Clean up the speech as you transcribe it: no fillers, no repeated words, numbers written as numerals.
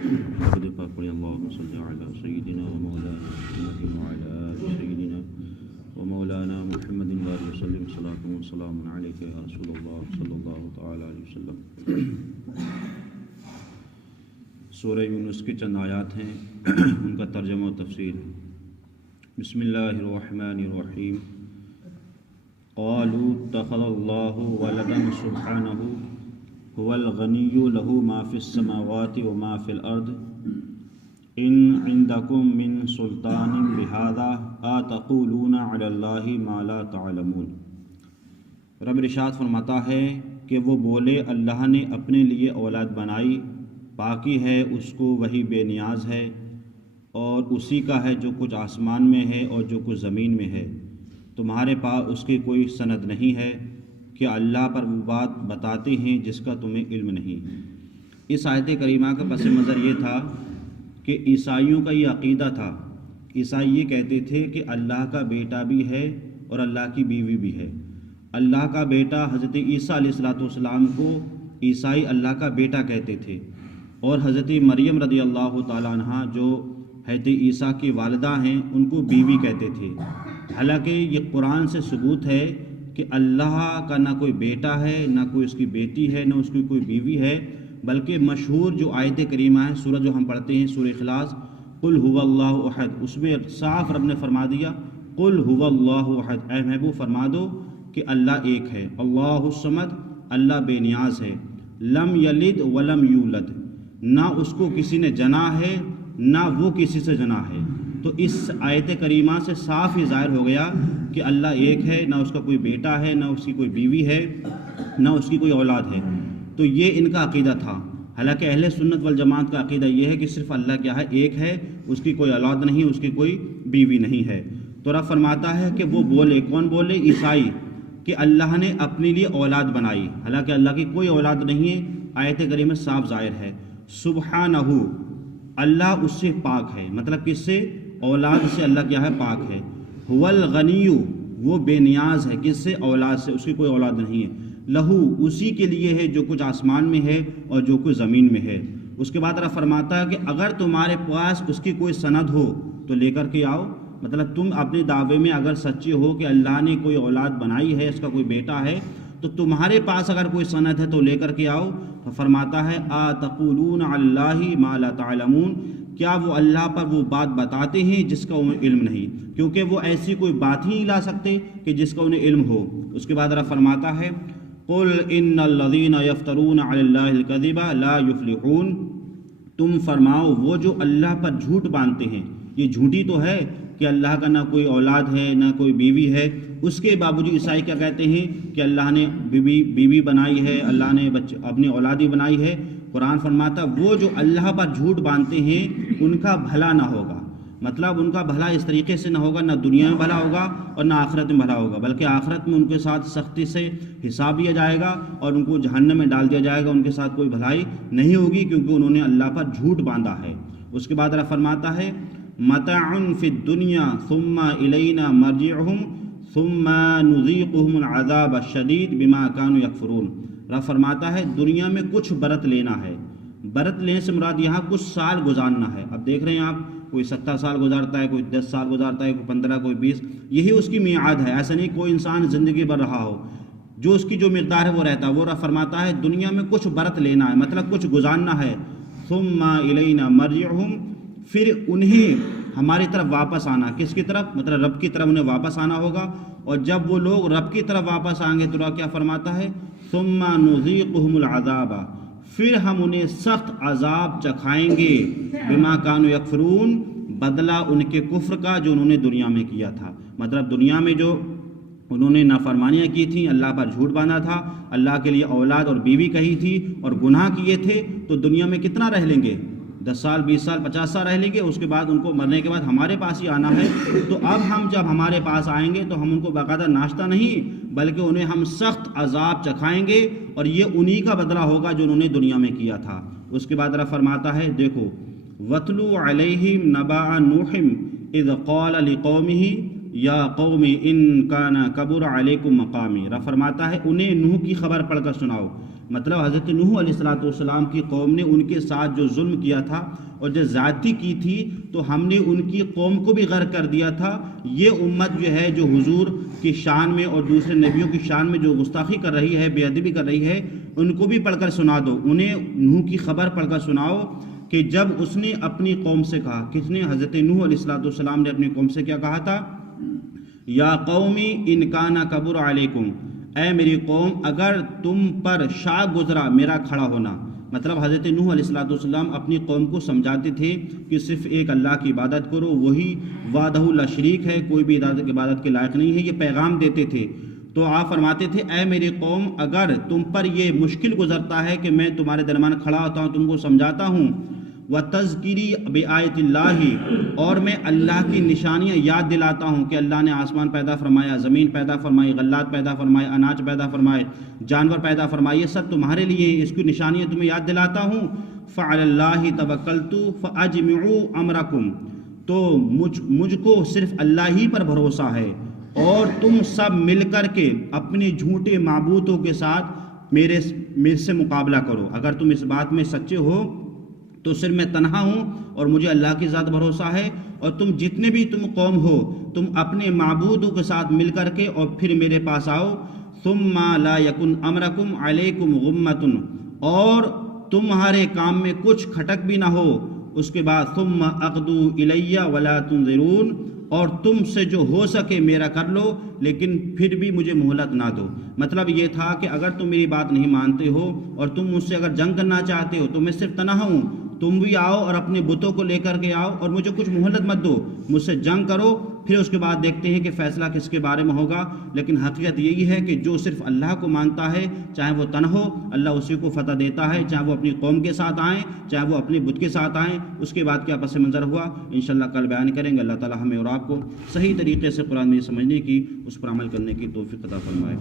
خود پاک پڑھیں اللہم صلی علی سیدنا و مولانا محمد وعلی آل سیدنا و مولانا محمد وآلہ وسلم صلاۃ و سلام علیک یا رسول اللہ صلی اللہ تعالی علیہ وسلم۔ سورہ یونس کی چند آیات ہیں، ان کا ترجمہ و تفسیر ہے۔ بسم اللہ الرحمن الرحیم۔ قالوا اتخذ اللہ ولدا سبحانہ هو الغنی له ما فی السماوات وما فی الارض ان عندکم من سلطان بہذا اتقولون علی اللہ ما لا تعلمون۔ رب ارشاد فرماتا ہے کہ وہ بولے اللہ نے اپنے لیے اولاد بنائی، باقی ہے اس کو وہی بے نیاز ہے، اور اسی کا ہے جو کچھ آسمان میں ہے اور جو کچھ زمین میں ہے، تمہارے پاس اس کی کوئی سند نہیں ہے کہ اللہ پر وہ بات بتاتے ہیں جس کا تمہیں علم نہیں۔ اس آیت کریمہ کا پس منظر یہ تھا کہ عیسائیوں کا یہ عقیدہ تھا، عیسائی یہ کہتے تھے کہ اللہ کا بیٹا بھی ہے اور اللہ کی بیوی بھی ہے۔ اللہ کا بیٹا حضرت عیسیٰ علیہ السلام کو عیسائی اللہ کا بیٹا کہتے تھے، اور حضرت مریم رضی اللہ تعالیٰ عنہ جو حضرت عیسیٰ کی والدہ ہیں ان کو بیوی کہتے تھے۔ حالانکہ یہ قرآن سے ثبوت ہے کہ اللہ کا نہ کوئی بیٹا ہے، نہ کوئی اس کی بیٹی ہے، نہ اس کی کوئی بیوی ہے، بلکہ مشہور جو آیت کریمہ ہے، سورہ جو ہم پڑھتے ہیں سورہ اخلاص، قل هو اللہ احد، اس میں صاف رب نے فرما دیا قل هو اللہ احد، اے محبوب فرما دو کہ اللہ ایک ہے، اللہ الصمد، اللہ بے نیاز ہے، لم یلد ولم یولد، نہ اس کو کسی نے جنا ہے نہ وہ کسی سے جنا ہے۔ تو اس آیت کریمہ سے صاف ہی ظاہر ہو گیا کہ اللہ ایک ہے، نہ اس کا کوئی بیٹا ہے، نہ اس کی کوئی بیوی ہے، نہ اس کی کوئی اولاد ہے۔ تو یہ ان کا عقیدہ تھا۔ حالانکہ اہل سنت والجماعت کا عقیدہ یہ ہے کہ صرف اللہ کیا ہے، ایک ہے، اس کی کوئی اولاد نہیں، اس کی کوئی بیوی نہیں ہے۔ تو رب فرماتا ہے کہ وہ بولے، کون بولے؟ عیسائی، کہ اللہ نے اپنے لیے اولاد بنائی، حالانکہ اللہ کی کوئی اولاد نہیں ہے۔ آیت کریمہ صاف ظاہر ہے، سبحانہ، اللہ اس سے پاک ہے، مطلب کس سے؟ اولاد سے اللہ کیا ہے؟ پاک ہے۔ هو الغنی، وہ بے نیاز ہے، کس سے؟ اولاد سے، اس کی کوئی اولاد نہیں ہے۔ لہو، اسی کے لیے ہے جو کچھ آسمان میں ہے اور جو کچھ زمین میں ہے۔ اس کے بعد اللہ فرماتا ہے کہ اگر تمہارے پاس اس کی کوئی سند ہو تو لے کر کے آؤ، مطلب تم اپنے دعوے میں اگر سچے ہو کہ اللہ نے کوئی اولاد بنائی ہے، اس کا کوئی بیٹا ہے، تو تمہارے پاس اگر کوئی سند ہے تو لے کر کے آؤ۔ تو فرماتا ہے آتقولون علی اللہ ما لا تعلمون، کیا وہ اللہ پر وہ بات بتاتے ہیں جس کا انہیں علم نہیں، کیونکہ وہ ایسی کوئی بات ہی نہیں لا سکتے کہ جس کا انہیں علم ہو۔ اس کے بعد رب فرماتا ہے قل ان الذین یفترون علی اللہ الکذب لا یفلحون، تم فرماؤ وہ جو اللہ پر جھوٹ باندھتے ہیں، یہ جھوٹی تو ہے کہ اللہ کا نہ کوئی اولاد ہے نہ کوئی بیوی ہے، اس کے باوجود عیسائی کیا کہتے ہیں کہ اللہ نے بیوی بنائی ہے، اللہ نے اپنی اولادی بنائی ہے۔ قرآن فرماتا وہ جو اللہ پر جھوٹ باندھتے ہیں ان کا بھلا نہ ہوگا، مطلب ان کا بھلا اس طریقے سے نہ ہوگا، نہ دنیا میں بھلا ہوگا اور نہ آخرت میں بھلا ہوگا، بلکہ آخرت میں ان کے ساتھ سختی سے حساب لیا جائے گا اور ان کو جہنم میں ڈال دیا جائے گا، ان کے ساتھ کوئی بھلائی نہیں ہوگی کیونکہ انہوں نے اللہ پر جھوٹ باندھا ہے۔ اس کے بعد اللہ فرماتا ہے متاع فی الدنیا ثم الینا مرجعہم ثم نذیقہم العذاب الشدید بما کانوا یکفرون۔ رب فرماتا ہے دنیا میں کچھ برت لینا ہے، برت لینے سے مراد یہاں کچھ سال گزارنا ہے۔ اب دیکھ رہے ہیں آپ، کوئی 70 سال گزارتا ہے، کوئی 10 سال گزارتا ہے، کوئی 15، کوئی 20، یہی اس کی میعاد ہے۔ ایسا نہیں کوئی انسان زندگی بھر رہا ہو، جو اس کی جو مقدار ہے وہ رہتا ہے۔ وہ رب فرماتا ہے دنیا میں کچھ برت لینا ہے، مطلب کچھ گزارنا ہے۔ ثم الینا مرجعہم، پھر انہیں ہماری طرف واپس آنا، کس کی طرف؟ مطلب رب کی طرف انہیں واپس آنا ہوگا، اور جب وہ لوگ رب کی طرف واپس آئیں گے تو رب کیا فرماتا ہے ثم نذیقہم العذاب، پھر ہم انہیں سخت عذاب چکھائیں گے، بما کانوا یکفرون، بدلہ ان کے کفر کا جو انہوں نے دنیا میں کیا تھا۔ مطلب دنیا میں جو انہوں نے نافرمانیاں کی تھیں، اللہ پر جھوٹ باندھا تھا، اللہ کے لیے اولاد اور بیوی کہی تھی اور گناہ کیے تھے، تو دنیا میں کتنا رہ لیں گے؟ 10 سال، 20 سال، 50 سال رہ لیں گے، اس کے بعد ان کو مرنے کے بعد ہمارے پاس ہی آنا ہے۔ تو اب ہم جب ہمارے پاس آئیں گے تو ہم ان کو باقاعدہ ناشتہ نہیں بلکہ انہیں ہم سخت عذاب چکھائیں گے، اور یہ انہی کا بدلہ ہوگا جو انہوں نے دنیا میں کیا تھا۔ اس کے بعد رب فرماتا ہے دیکھو وَاتْلُو عَلَيْهِمْ نَبَأَ نُوحٍ إِذْ قَالَ لِقَوْمِهِ یا قوم ان کان کبر علیکم مقامی، رب فرماتا ہے انہیں نوح کی خبر پڑھ کر سناؤ۔ مطلب حضرت نوح علیہ السلام کی قوم نے ان کے ساتھ جو ظلم کیا تھا اور جو زیادتی کی تھی، تو ہم نے ان کی قوم کو بھی غرق کر دیا تھا۔ یہ امت جو ہے جو حضور کی شان میں اور دوسرے نبیوں کی شان میں جو گستاخی کر رہی ہے، بے ادبی کر رہی ہے، ان کو بھی پڑھ کر سنا دو۔ انہیں نوح کی خبر پڑھ کر سناؤ کہ جب اس نے اپنی قوم سے کہا، کس نے؟ حضرت نوح علیہ السلام نے اپنی قوم سے کیا کہا تھا؟ یا قومی ان کان کبر علیکم، اے میری قوم اگر تم پر شاق گزرا میرا کھڑا ہونا۔ مطلب حضرت نوح علیہ السلام اپنی قوم کو سمجھاتے تھے کہ صرف ایک اللہ کی عبادت کرو، وہی وحدہ لا شریک ہے، کوئی بھی عبادت کے لائق نہیں ہے، یہ پیغام دیتے تھے۔ تو آپ فرماتے تھے اے میری قوم اگر تم پر یہ مشکل گزرتا ہے کہ میں تمہارے درمیان کھڑا ہوتا ہوں، تم کو سمجھاتا ہوں، وَتَذْكِرِي بِآیَاتِ اللَّهِ، اور میں اللہ کی نشانیاں یاد دلاتا ہوں کہ اللہ نے آسمان پیدا فرمایا، زمین پیدا فرمائی، غلات پیدا فرمائے، اناج پیدا فرمائے، جانور پیدا فرمائے، یہ سب تمہارے لیے اس کی نشانیاں تمہیں یاد دلاتا ہوں۔ فَعَلَى اللَّهِ تَوَكَّلْتُ فَأَجْمِعُوا أَمْرَكُمْ، تو مجھ کو صرف اللہ ہی پر بھروسہ ہے، اور تم سب مل کر کے اپنے جھوٹے معبودوں کے ساتھ میرے سے مقابلہ کرو۔ اگر تم اس بات میں سچے ہو تو صرف میں تنہا ہوں اور مجھے اللہ کی ذات بھروسہ ہے، اور تم جتنے بھی تم قوم ہو تم اپنے معبودوں کے ساتھ مل کر کے اور پھر میرے پاس آؤ۔ ثم لا یکن امرکم علیکم غمۃ، اور تمہارے کام میں کچھ کھٹک بھی نہ ہو۔ اس کے بعد ثم اقضوا الی ولا تنظرون، اور تم سے جو ہو سکے میرا کر لو لیکن پھر بھی مجھے مہلت نہ دو۔ مطلب یہ تھا کہ اگر تم میری بات نہیں مانتے ہو اور تم مجھ سے اگر جنگ کرنا چاہتے ہو تو میں صرف تنہا ہوں، تم بھی آؤ اور اپنے بتوں کو لے کر کے آؤ اور مجھے کچھ مہلت مت دو، مجھ سے جنگ کرو، پھر اس کے بعد دیکھتے ہیں کہ فیصلہ کس کے بارے میں ہوگا۔ لیکن حقیقت یہی ہے کہ جو صرف اللہ کو مانتا ہے، چاہے وہ تنہا ہو، اللہ اسی کو فتح دیتا ہے، چاہے وہ اپنی قوم کے ساتھ آئیں، چاہے وہ اپنے بت کے ساتھ آئیں۔ اس کے بعد کیا پس منظر ہوا انشاءاللہ کل بیان کریں گے۔ اللہ تعالی ہمیں اور آپ کو صحیح طریقے سے قرآن میں سمجھنے کی، اس پر عمل کرنے کی توفیق عطا فرمائے۔